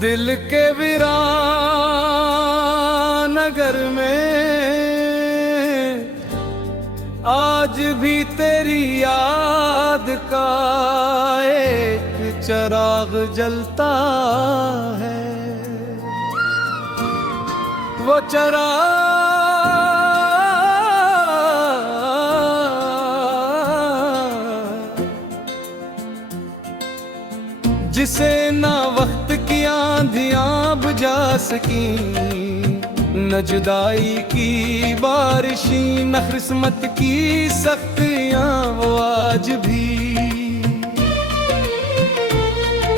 दिल के वीरान नगर में आज भी तेरी याद का एक चिराग जलता है। वो चिराग जिसे ना वक्त की आंधियां बुझा सकी, न जुदाई की बारिशी, न किस्मत की सख्तियां, वो आज भी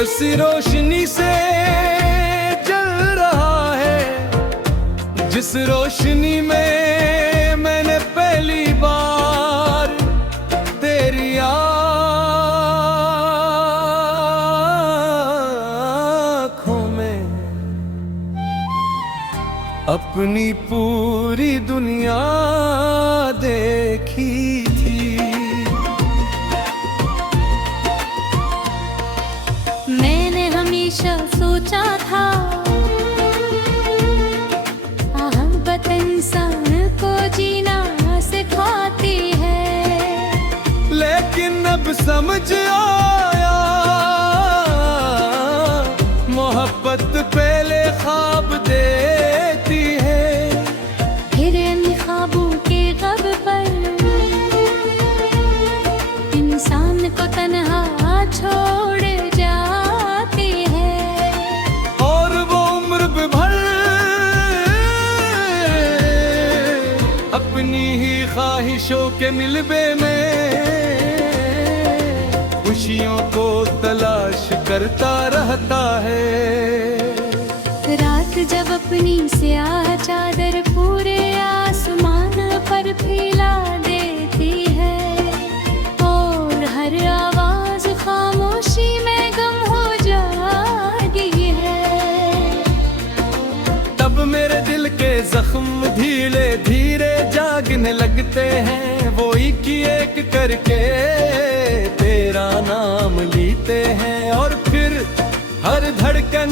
इसी रोशनी से जल रहा है जिस रोशनी में मैंने पहली बार तेरी अपनी पूरी दुनिया देखी थी। मैंने हमेशा सोचा था मोहब्बत इंसान को जीना सिखाती है, लेकिन अब समझ आया मोहब्बत पहले ख्वाब देती है, फिर इन ख्वाबों के गम पर इंसान को तन्हा छोड़ जाती है। और वो उम्र भर अपनी ही ख्वाहिशों के मिलबे में खुशियों को तलाश करता रहता है। रात जब अपनी स्याह चादर पूरे आसमान पर फैला देती है और हर आवाज खामोशी में गम हो जाती है, तब मेरे दिल के जख्म धीरे धीरे जागने लगते हैं। वो एक एक करके तेरा नाम लेते हैं और फिर हर धड़कन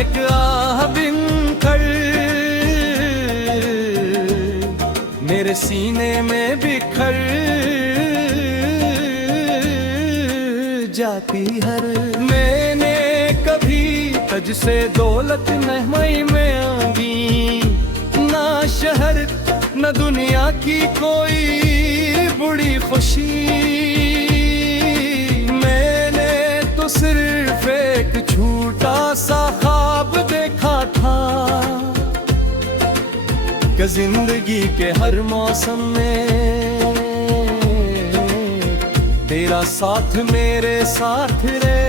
एक आह बिनकर मेरे सीने में बिखर जाती है। मैंने कभी तुझसे दौलत नहीं मांगी, ना शहर न दुनिया की कोई बड़ी खुशी, मैंने तो सिर्फ एक छोटा सा ख्वाब देखा था कि जिंदगी के हर मौसम में तेरा साथ मेरे साथ रहे।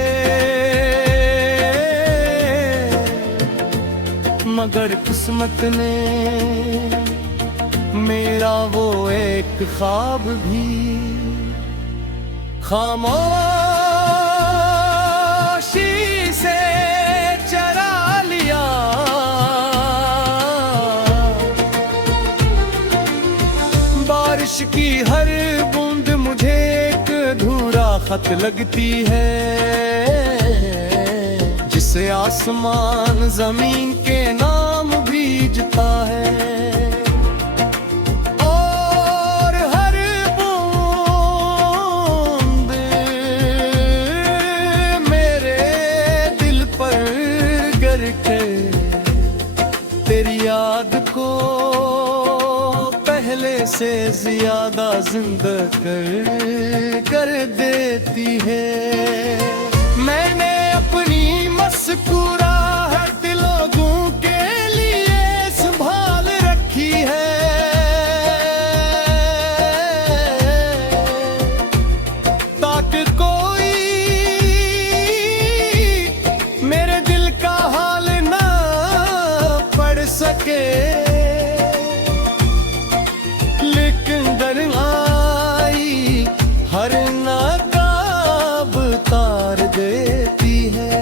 मगर किस्मत ने मेरा वो एक ख्वाब भी खामोशी से चरा लिया। बारिश की हर बूंद मुझे एक अधूरा खत लगती है, जिसे आसमान जमीन के नाम भीजता है। और हर बूंद मेरे दिल पर गिर के तेरी याद को पहले से ज्यादा जिंदा कर देती है। मैंने अपनी मुस्कुराहट लोगों के लिए संभाल रखी है, ताकि कोई मेरे दिल का हाल ना पढ़ सके। लेकिन दर आई हर नाकाब तार देती है।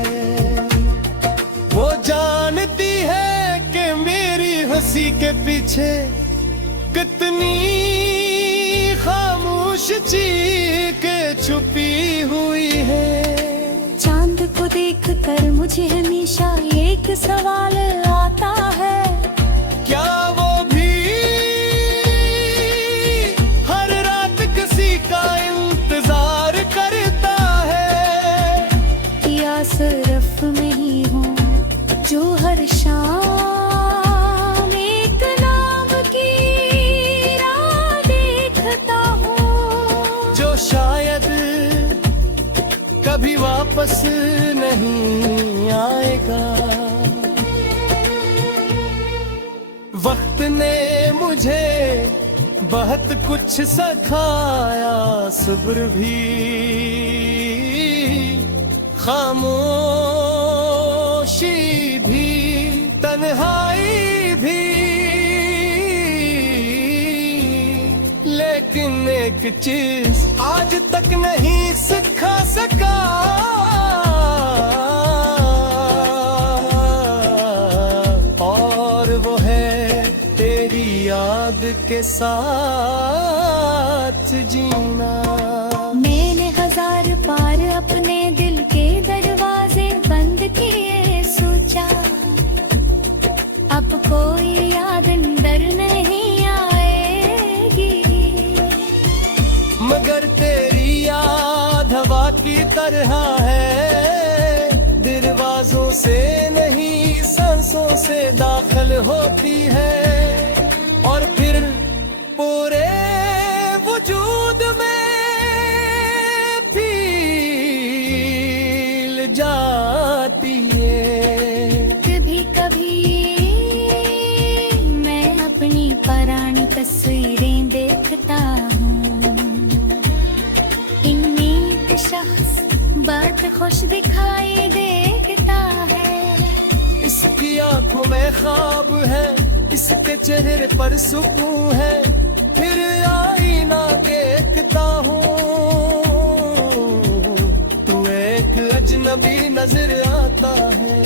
वो जानती है कि मेरी हंसी के पीछे कितनी खामोश चीख छुपी हुई है। चांद को देख कर मुझे हमेशा एक सवाल आता है, क्या वो भी हर रात किसी का इंतजार करता है, या सिर्फ मैं ही हूँ जो हर शाम एक नाम की राह देखता हूँ, जो शायद कभी वापस नहीं आएगा। वक्त ने मुझे बहुत कुछ सिखाया, सब्र भी, खामोशी भी, तन्हाई भी, लेकिन एक चीज आज तक नहीं सिखा सका, और वो है तेरी याद के साथ जीना। मैंने हजार बार अपने दिल के दरवाजे बंद किए, सोचा अब कोई याद अंदर नहीं आएगी, मगर तेरी याद हवा की तरह है, दरवाजों से नहीं सांसों से दाखिल होती है, और फिर पूरे वजूद में फैल जाती है। कभी कभी मैं अपनी पुरानी तस्वीरें देखता हूँ, इनमें एक शख्स बहुत खुश दिखाई देता है, इसकी आंखों में ख्वाब है, इसके चेहरे पर सुकून है, फिर आईना देखता हूँ, तू एक अजनबी नजर आता है,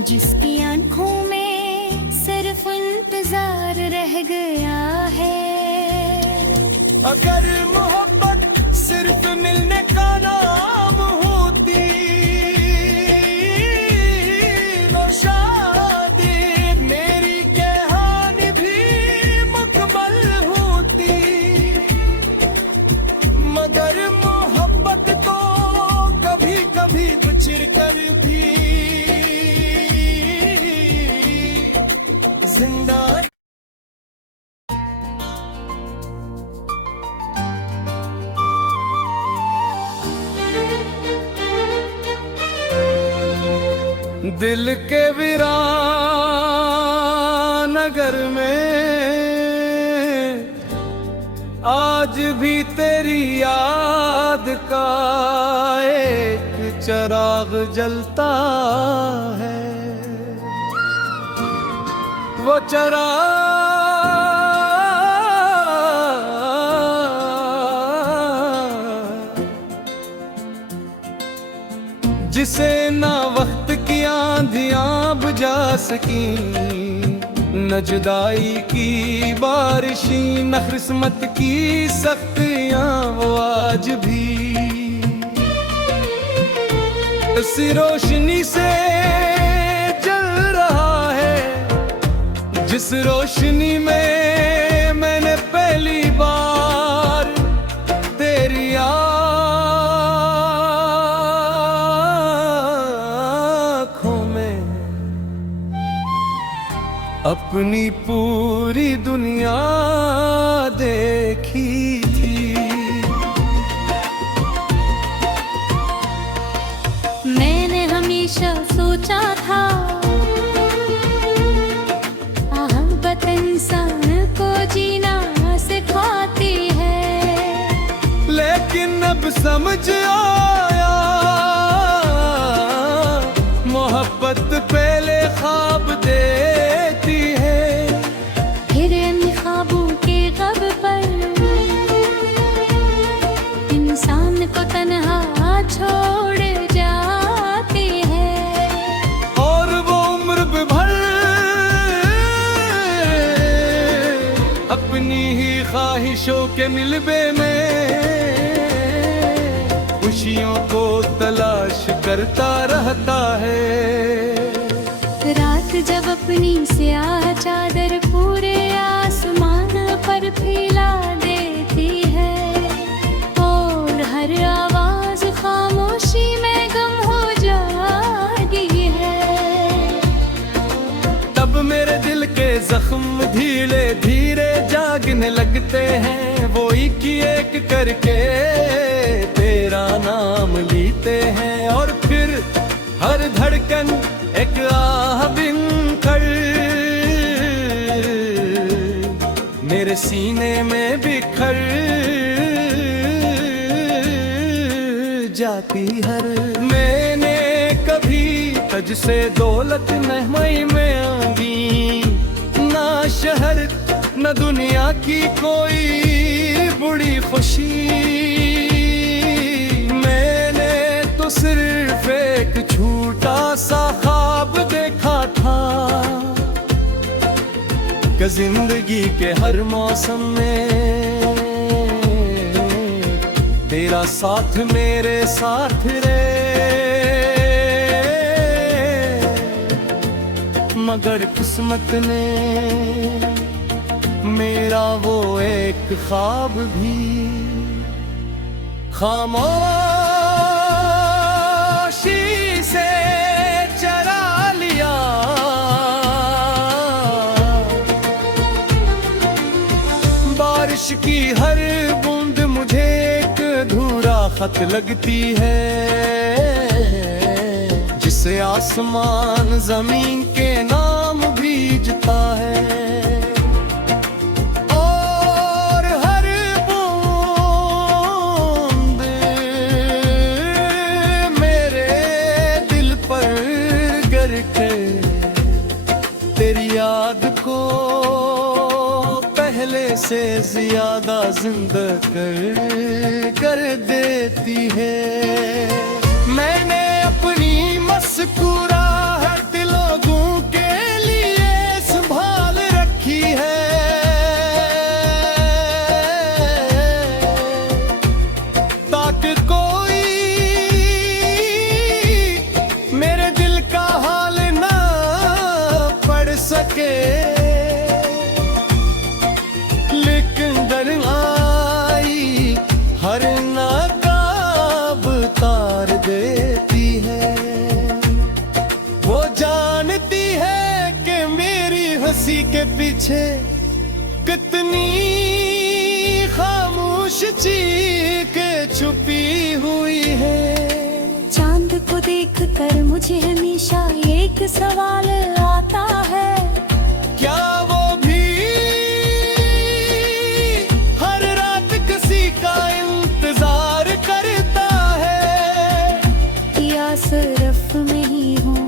जिसकी आंखों में सिर्फ इंतजार रह गया है। अगर मोहब्बत सिर्फ मिलने का नाम होती, तो शादी मेरी कहानी भी मुकम्मल होती, मगर मोहब्बत तो कभी कभी बिछड़ कर भी जिंदा। दिल के वीरान नगर में आज भी तेरी याद का एक चिराग जलता है, वो चिराग जिसे ना वक्त की आंधियां बुझा सकी, न जुदाई की बारिशी, न किस्मत की सख्तियां, वो आज भी इसी रोशनी से जल रहा है, जिस रोशनी में मैंने पहली बार तेरी अपनी पूरी दुनिया देखी थी। मैंने हमेशा सोचा था मोहब्बत इंसान को जीना सिखाती है, लेकिन अब समझ आया मोहब्बत पहले ख्वाब देती है, फिर इन ख्वाबों के गम पर इंसान को तन्हा छोड़ जाती है, और वो उम्र भर अपनी ही ख्वाहिशों के मिलबे में खुशी खुशियों को तलाश करता रहता है। रात जब अपनी स्याह चादर पूरे आसमान पर फैला देती है और हर आवाज खामोशी में गुम हो जाती है, तब मेरे दिल के जख्म धीरे धीरे जागने लगते हैं। वो एक करके तेरा नाम लेते हैं और फिर हर धड़कन एक आह बिनकर मेरे सीने में बिखर जाती हर। मैंने कभी तुझसे दौलत नहीं मांगी, ना शहर न दुनिया की कोई बड़ी खुशी। मैंने तो सिर्फ एक छोटा सा ख्वाब देखा था कि जिंदगी के हर मौसम में तेरा साथ मेरे साथ रहे। मगर किस्मत ने मेरा वो एक ख्वाब भी खामोशी से चरा लिया। बारिश की हर बूंद मुझे एक अधूरा खत लगती है, जिसे आसमान जमीन के नाम भीजता है। और हर बूंद मेरे दिल पर गिर के तेरी याद को पहले से ज्यादा जिंदा कर देती है। मैंने अपनी मुस्कुराहट लोगों के लिए संभाल रखी है, ताकि कोई मेरे दिल का हाल ना पढ़ सके। लेकिन डर आई हर नाकाब तार देती है। वो जानती है कि मेरी हंसी के पीछे कितनी खामोश चीख छुपी हुई है। चांद को देखकर मुझे हमेशा एक सवाल आता है, क्या वो भी हर रात किसी का इंतजार करता है, या सिर्फ मैं ही हूँ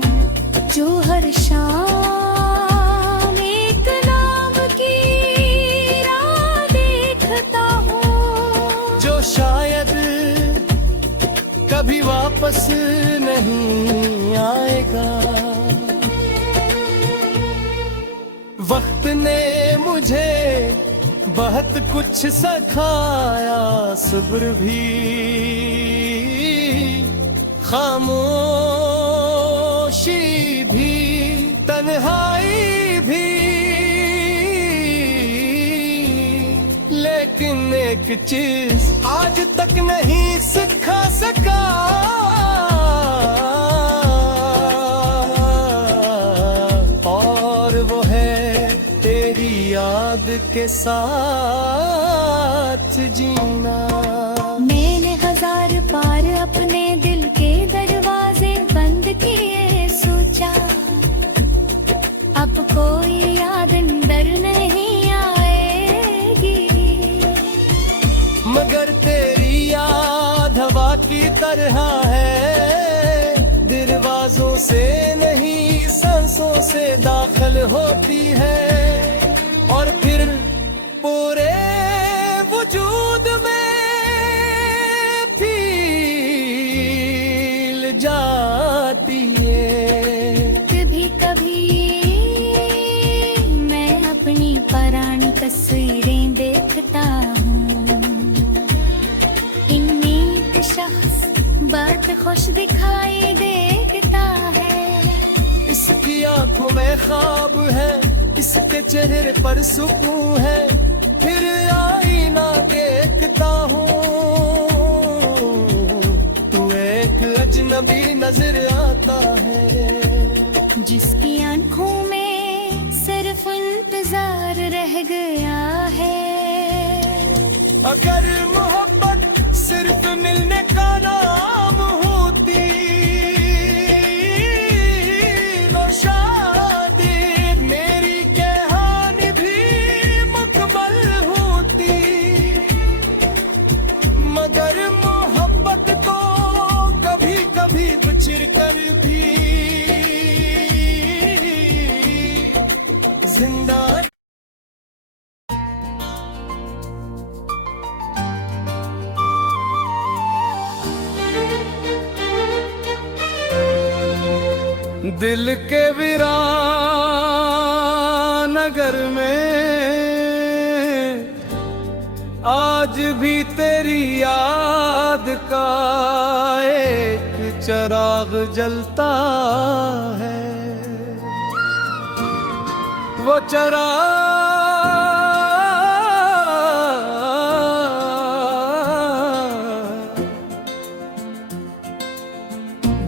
जो हर शाम एक नाम की राह देखता हूँ, जो शायद कभी वापस नहीं आएगा। वक्त ने मुझे बहुत कुछ सिखाया, सब्र भी खामोशी भी तन्हाई भी। लेकिन एक चीज आज तक नहीं सिखा सका, और वो है तेरी याद के साथ जीना। मैंने हजार बार अपने दिल के दरवाजे बंद किए, सोचा अब कोई याद अंदर नहीं आएगी, मगर तेरी याद हवा की तरह है, दरवाजों से नहीं सांसों से दाखिल होती है, और फिर पूरे वजूद में फैल जाती है। कभी कभी मैं अपनी पुरानी तस्वीरें देखता हूँ, इनमें एक शख्स बहुत खुश दिखाई देता है। इसकी आंखों में ख्वाब है, इसके चेहरे पर सुकून है, फिर आईना देखता हूँ तू एक अजनबी नजर आता है। जिसकी आंखों में सिर्फ इंतजार रह गया है। अगर मोहब्बत सिर्फ मिलने का नाम होती तो शादी मेरी कहानी भी मुकम्मल होती, मगर मोहब्बत तो कभी कभी बिछड़ कर भी जिंदा। दिल के वीरान नगर में आज भी तेरी याद का एक चिराग जलता है। वो चिराग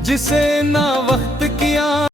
जिसे ना